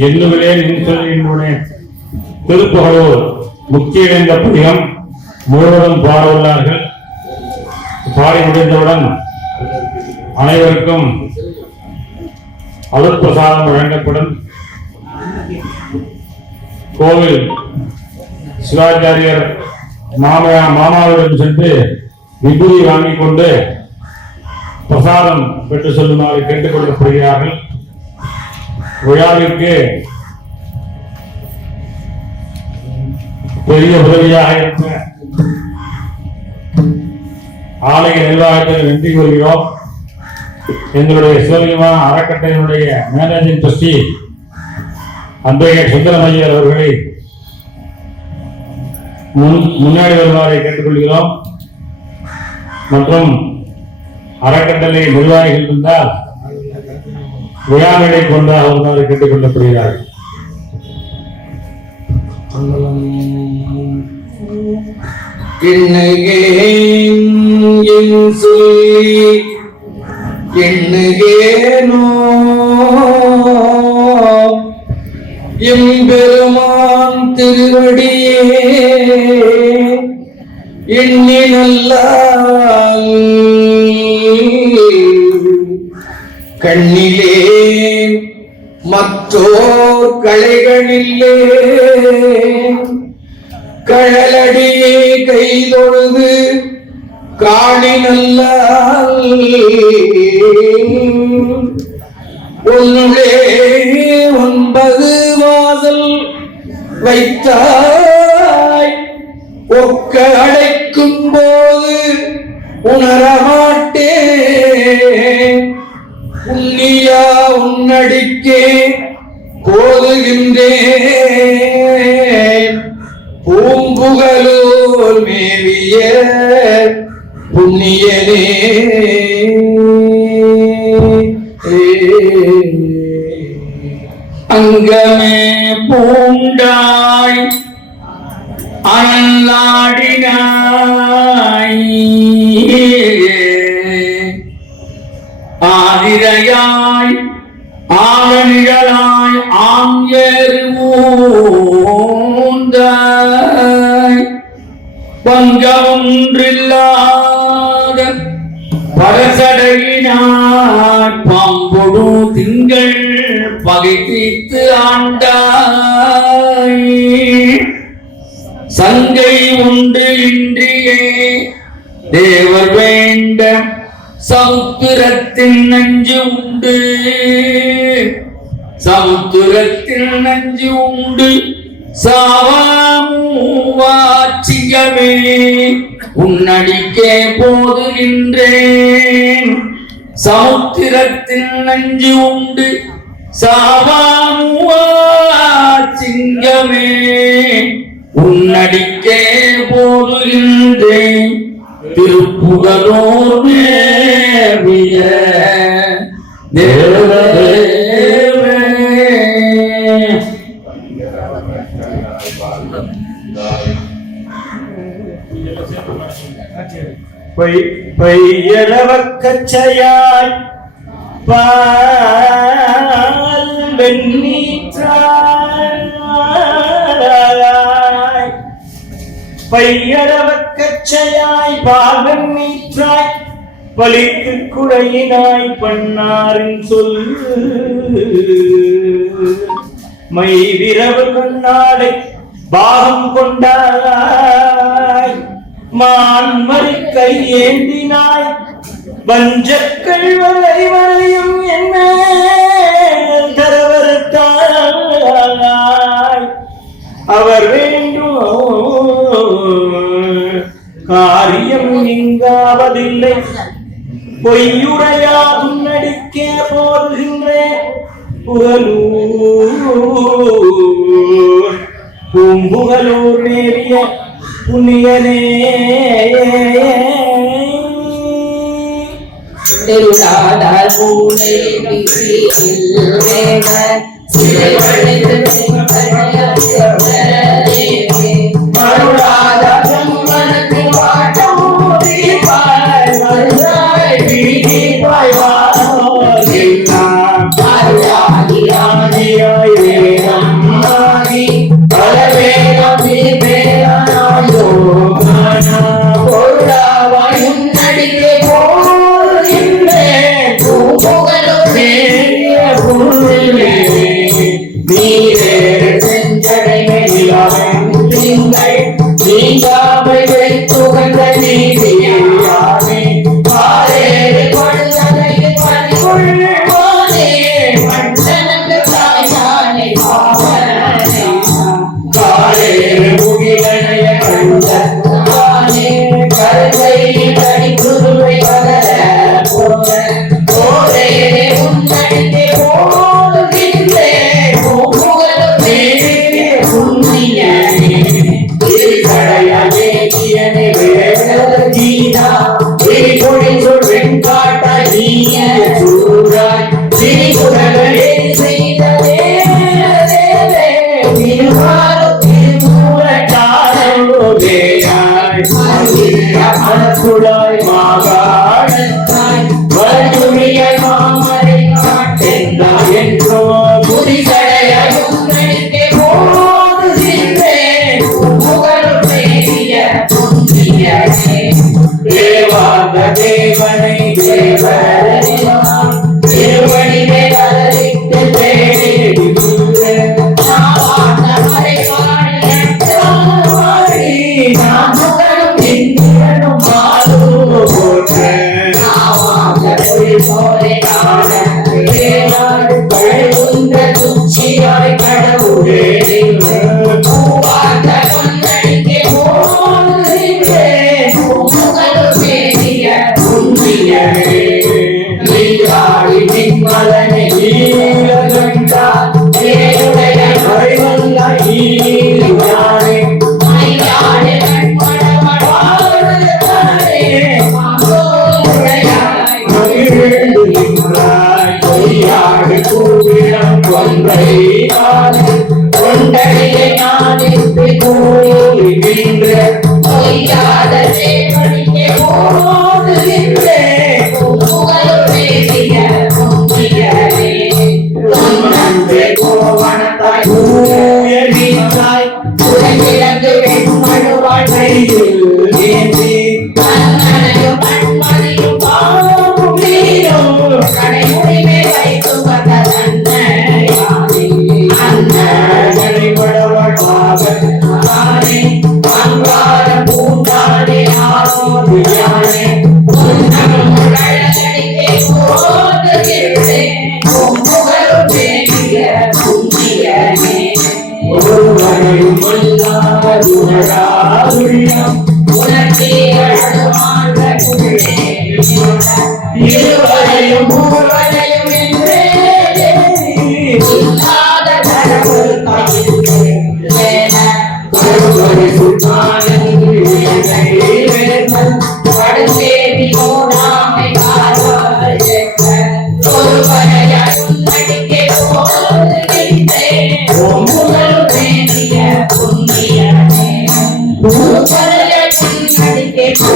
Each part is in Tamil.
எண்ணுகளே நின்றே திருப்புகழூர் முக்கியடைந்த பதிகம் முழுவதும் பாட உள்ளார்கள் பாடி முடிந்தவுடன் அனைவருக்கும் அருட்பிரசாதம் வழங்கப்படும். கோவில் சிவாச்சாரியர் மாமா மாமாவிடம் சென்று விபூதி வாங்கிக் கொண்டு பிரசாதம் பெற்று செல்லுமாறு கேட்டுக் கொள்ளப்படுகிறார்கள் விழாவிற்கு பெரிய உதவியாக இருந்த ஆலய நிர்வாகத்தில் நன்றி கூறுகிறோம் எங்களுடைய சிவலிமா அறக்கட்டளையினுடைய மேனேஜிங் ட்ரஸ்டி அன்றைய சுந்தரமையர் அவர்களை முன் முன்னாடி வருமாறு கேட்டுக்கொள்கிறோம். மற்றும் அறக்கட்டளை நிர்வாகிகள் இருந்தால் விழாவினை கொண்டாக வருமாறு கேட்டுக் கொள்ளப்படுகிறார்கள். எம்பெருமான் திருவடியே. எண்ணி நல்லால் கண்ணிலே மற்றோர் களைகளிலே கழலடியே கைதொழுது காணி நல்லால் புண்ணியனே. அங்கமே பூண்டாய் பரசடையினாய் பாம்பொடு திங்கள் பகை தீர்த்து ஆண்டாய். சங்கை உண்டு இன்றியே தேவர் வேண்ட சமுத்திரத்தின் நஞ்சு உண்டு. சமுத்திரத்தில் நஞ்சு உண்டு. சாவாச்சியமே உன்னடிக்கே போதுகின்றேன் சமுத்திரத்தின் நஞ்சு உண்டு. சிங்கமே. உன்னடிக்கே போதுகின்றேன் திருப்புகழோர் மேவிய. தேவதேவே பையளவக்கச்சையாய் பால் வெண்ணீற்றாய் பையளவக்கச்சையாய் பால் வெண்ணீற்றாய் பலித்து குடையினாய் பண்ணாரின் சொல். மை விரவு கொண்டாடை பாகம் கொண்டாய் மான்மறி கை ஏந்தினாய். வஞ்சக்கள் வரை வரையும் என்ன தரவருத்தாய் அவர் வேண்டும் காரியம் நீங்காவதில்லை. பொய்யுரையாதும் நடிக்கே போதுகின்றேன் புகழூர் பூம்புகலூர் நேரிய புண்ணியனே. திருடாதார் பூனை வீதியில் வேக சிறை கொல்லாதுணராதுள்ளம்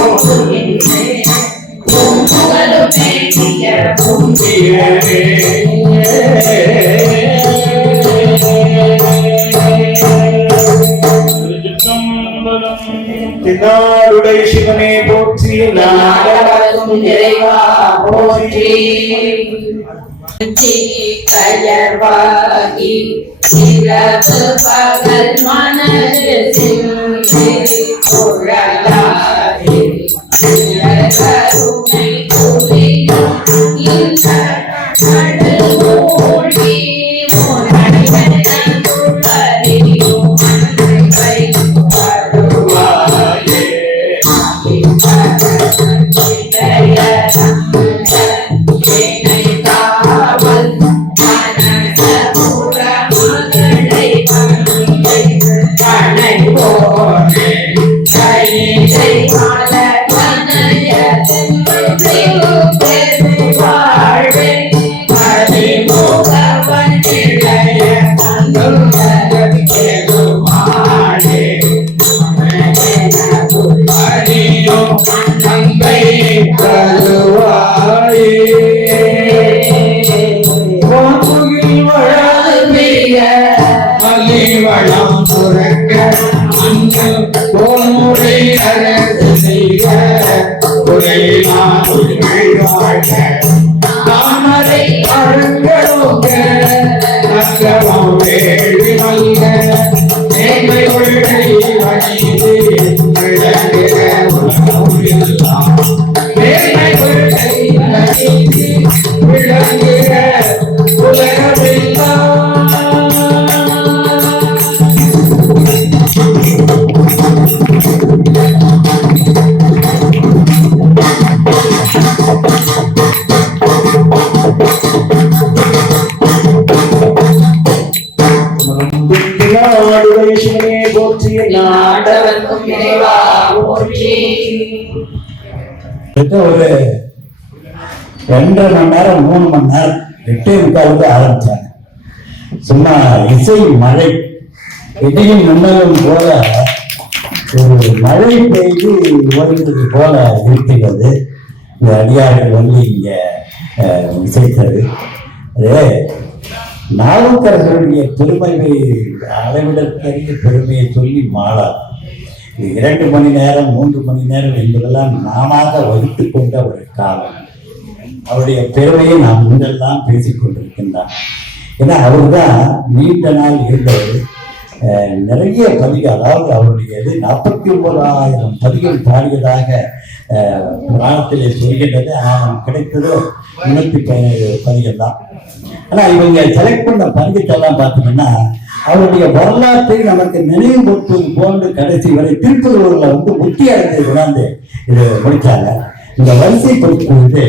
அருந்தடிக்கே போதுகின்றேன் புகழ் வேண்டிய புண்ணியனே தென்னாடுடைய சிவனே போற்றி நாடவரும் இறைவா போற்றி கயர்வாகி இரவு பகல் மனது சிந்தி ஒரு ரெண்டரை மணி நேரம் மூணு மணி நேரம் எட்டே முக்காலுக்கு ஆரம்பிச்சாங்க. சும்மா இசை மழை இதையும் மின்னலும் போல ஒரு மழை பெய்து ஓய்ந்தது போல இருக்கிறது. இந்த அடியார்கள் வந்து இங்க இசைத்தது. அது நாவுக்கரசருடைய பெருமையை அளவிடற்கரிய பெருமையை சொல்லி மாளா இரண்டு மணி நேரம் மூன்று மணி நேரம் என்பதெல்லாம் நாமாக வகுத்துக் கொண்ட ஒரு காலம். அவருடைய பெருமையை நாம் முன்னெல்லாம் பேசிக் கொண்டிருக்கின்றான் ஏன்னா அவர்தான் நீண்ட நாள் இருந்தவர். நிறைய பதிகள் அதாவது அவருடைய இது நாற்பத்தி ஒன்பதாயிரம் பதிகள் பாடியதாக புராணத்திலே சொல்கின்றது. கிடைத்ததோ முன்னூத்தி பதினேழு பதிகள் தான். ஆனா இவங்க செலக்ட் பண்ண பதிகத்தெல்லாம் பார்த்தீங்கன்னா அவருடைய வரலாற்றை நமக்கு நினைவுபடுத்துவது போன்று கடைசி வரை திருப்பதூரில் வந்து முத்தி அடைந்து கொண்டாந்து இது முடிச்சாங்க. இந்த வரிசை பொறுத்து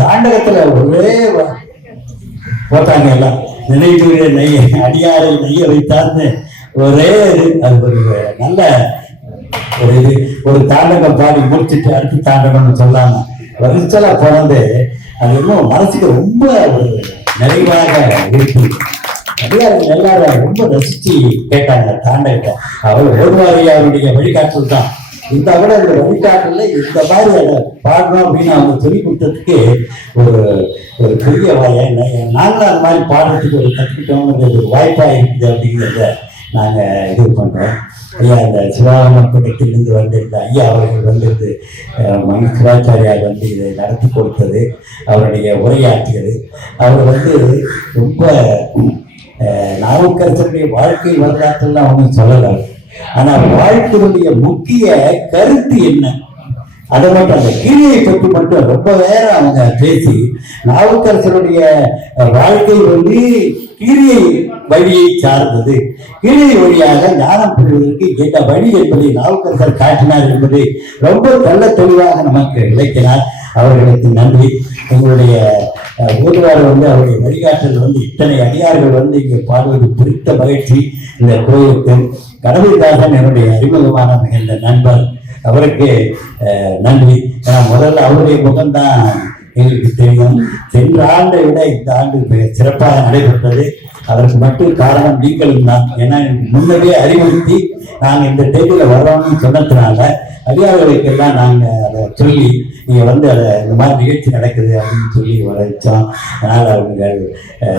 தாண்டகத்துல ஒரே போட்டாங்க எல்லாம். நினைவு நெய்ய அடியாரை நெய்ய வைத்தார்னு ஒரே அது ஒரு நல்ல ஒரு இது ஒரு தாண்டகம் பாடி முடிச்சிட்டு அடுத்து தாண்டகம்னு சொல்லாம வரிசலா பிறந்து அது இன்னும் மனசுக்கு ரொம்ப ஒரு நிறைவாக இருக்கு. அதிகாரிகள் எல்லாரும் ரொம்ப ரசிச்சு கேட்டாங்க தாண்டகிட்ட. அவர் ஓடுவாரியாருடைய வழிகாட்டல் தான். இந்த விட இந்த வழிகாட்டல இந்த மாதிரி அதை பாடணும் அப்படின்னு அவங்க சொல்லி கொடுத்ததுக்கு ஒரு ஒரு பெரிய வாய. நாங்களும் அந்த மாதிரி பாடுறதுக்கு ஒரு கற்றுக்கிட்டோங்கிறது ஒரு வாய்ப்பா இருக்குது அப்படிங்கிறத நாங்கள் இது பண்ணுறோம் ஐயா இந்த சிவாமப்பட்டத்திலிருந்து வந்திருந்த ஐயா அவர்கள் வந்திருந்து அஹ், மணி சிவாச்சாரியார் வந்து இதை நடத்தி கொடுத்தது அவருடைய உரையாற்றியது. அவர் வந்து ரொம்ப அஹ், நாவுக்கரசருடைய வாழ்க்கை வரலாற்றுலாம் ஒன்றும் சொல்லலை ஆனால் வாழ்க்கையினுடைய முக்கிய கருத்து என்ன? அதை மட்டும் அந்த கிரியை பற்றி மட்டும் ரொம்ப நேரம் அவங்க பேசி நாவுக்கரசருடைய வாழ்க்கை வந்து கிரியை வழியை சார்ந்தது. கிரியை வழியாக ஞானம் பெறுவதற்கு என்ன வழி என்பதை நாவுக்கரசர் காட்டினார் என்பதை ரொம்ப நல்ல தெளிவாக நமக்கு விளக்கினார் அவர்களுக்கு நன்றி. எங்களுடைய அஹ், ஊர்வார் வந்து அவருடைய வழிகாட்டல் வந்து இத்தனை அடியார்கள் வந்து இங்கே பாடுவது குறித்த மகிழ்ச்சி இந்த கோயிலுக்கு. கடவுள்தாசன் என்னுடைய அறிமுகமான மிகுந்த நண்பர். அவருக்கு நன்றி. ஏன்னா முதல்ல அவருடைய முகம்தான் எங்களுக்கு தெரியும். சென்ற ஆண்டை விட இந்த ஆண்டு மிக சிறப்பாக நடைபெற்றது. அதற்கு மட்டும் காரணம் நீங்களும் தான். ஏன்னா எனக்கு முன்னவே அறிவுறுத்தி நாங்கள் இந்த தேதியில் வர்றோம்னு சொன்னதுனால அதிகாரிகளுக்கெல்லாம் நாங்கள் அதை சொல்லி நீங்கள் வந்து அதை இந்த மாதிரி நிகழ்ச்சி நடக்குது அப்படின்னு சொல்லி வரைச்சோம். அதனால் அவங்கள்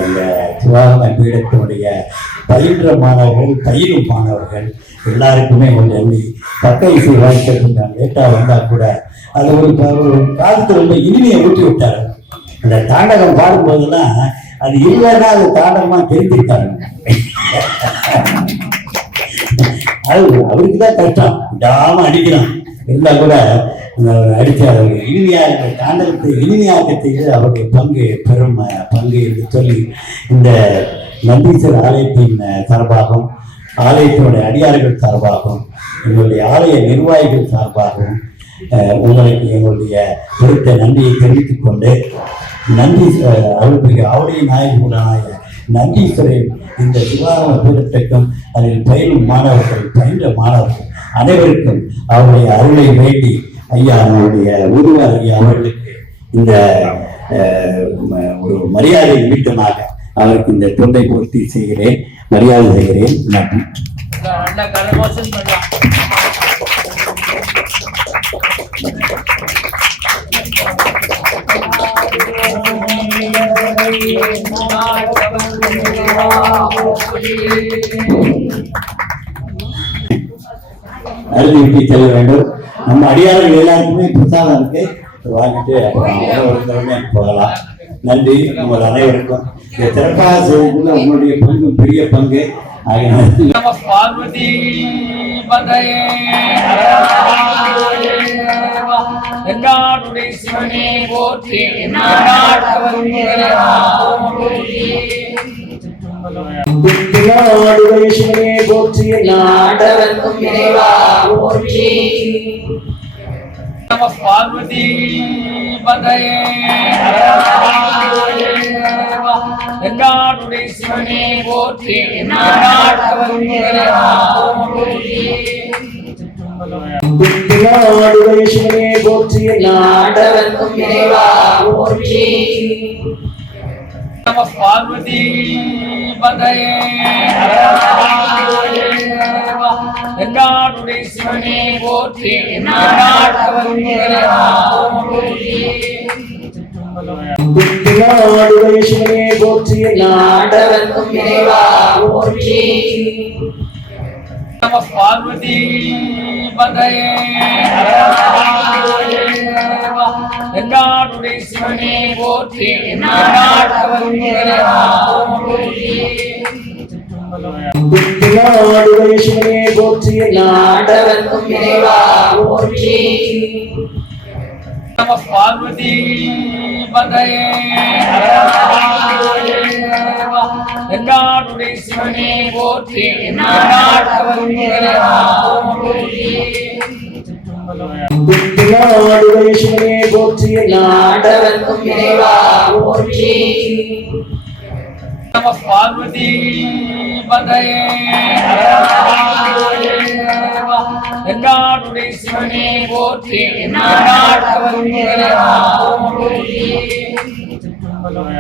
இந்த சிவாகம பீடத்தினுடைய பயின்ற மாணவர்கள் பயிரும் மாணவர்கள் எல்லாருக்குமே கொஞ்சம் பக்க இசை வாய்க்க கொஞ்சம் லேட்டாக வந்தால் கூட அது ஒரு ஒரு காலத்தில் ரொம்ப இனிமையை ஊட்டி விட்டார். அந்த தாண்டகம் பாடும்போதெல்லாம் அது இல்லைன்னா அது தாண்டகமா தெரிஞ்சுக்கிட்டாங்க அது அவருக்கு தான் கஷ்டம். விடாம அடிக்கிறான். இருந்தா கூட அந்த அடிச்ச இனிமையாக இருக்கிற தாண்டகத்தை இனிமையாக செய்து அவருடைய பங்கு பெரும் பங்கு என்று சொல்லி இந்த நந்தீஸ்வரர் ஆலயத்தின் சார்பாகவும் ஆலயத்தினுடைய அடியார்கள் சார்பாகவும் எங்களுடைய ஆலய நிர்வாகிகள் சார்பாகவும் உங்களுக்கு எங்களுடைய பெருத்த நன்றியை தெரிவித்துக் கொண்டு நன்றி அஹ், அருள்மிகு ஆவுடைய நாயகனாய நந்தீஸ்வரன் இந்த சிவாகம பீடத்துக்கும் அதில் பயிலும் மாணவர்கள் பயின்ற மாணவர்கள் அனைவருக்கும் அவருடைய அருளை வேண்டி ஐயா அவனுடைய உருவார் ஐயா அவர்களுக்கு இந்த ஒரு மரியாதை நிமித்தமாக அவருக்கு இந்த தொண்டை பூர்த்தி செய்கிறேன் மரியாதை செய்கிறேன். நன்றி. நல்ல செல்ல வேண்டும் நம்ம அடியாளர்கள் எல்லாருக்குமே பிரசாதம் இருக்கு. வாங்கிட்டு போகலாம். நன்றி. உங்கள் அனைவருக்கும். இந்த சிறப்பாக செய்வதில் உங்களுடைய பங்கு பெரிய பங்கு. பார்வதி சிவனே போற்றி. நாடுடைய சிவனே போற்றி. பார்வதி பதையே என்னாடுடைய சிவனே போற்றி நாட்டவன் போற்றி நாடுடைய சிவனே போற்றி நாட்டவர்க்கும் இறைவா போற்றி நம பார்வதி பதையே என்னாடுடைய சிவனே போற்றி நாட்டவன் சிவனே போற்றி நாட்டவர்க்கும் இறைவா போற்றி நம பார்வதி பதையே என்னாடுடைய சிவனே போற்றி நாட்டவன் இறைவா போற்றி நாடுடைய சிவனே போற்றி நாட்டவர்க்கும் இறைவா போற்றி நம பார்வதி பதையே என்னாடுடைய சிவனே போற்றி நாட்டவன் இறைவா போற்றி நாடுடைய சிவனே போற்றி நாட்டவர்க்கும் இறைவா போற்றி நம பார்வதி பதையே. என்னாடுடைய சிவனே போற்றி நாடாட்டவன்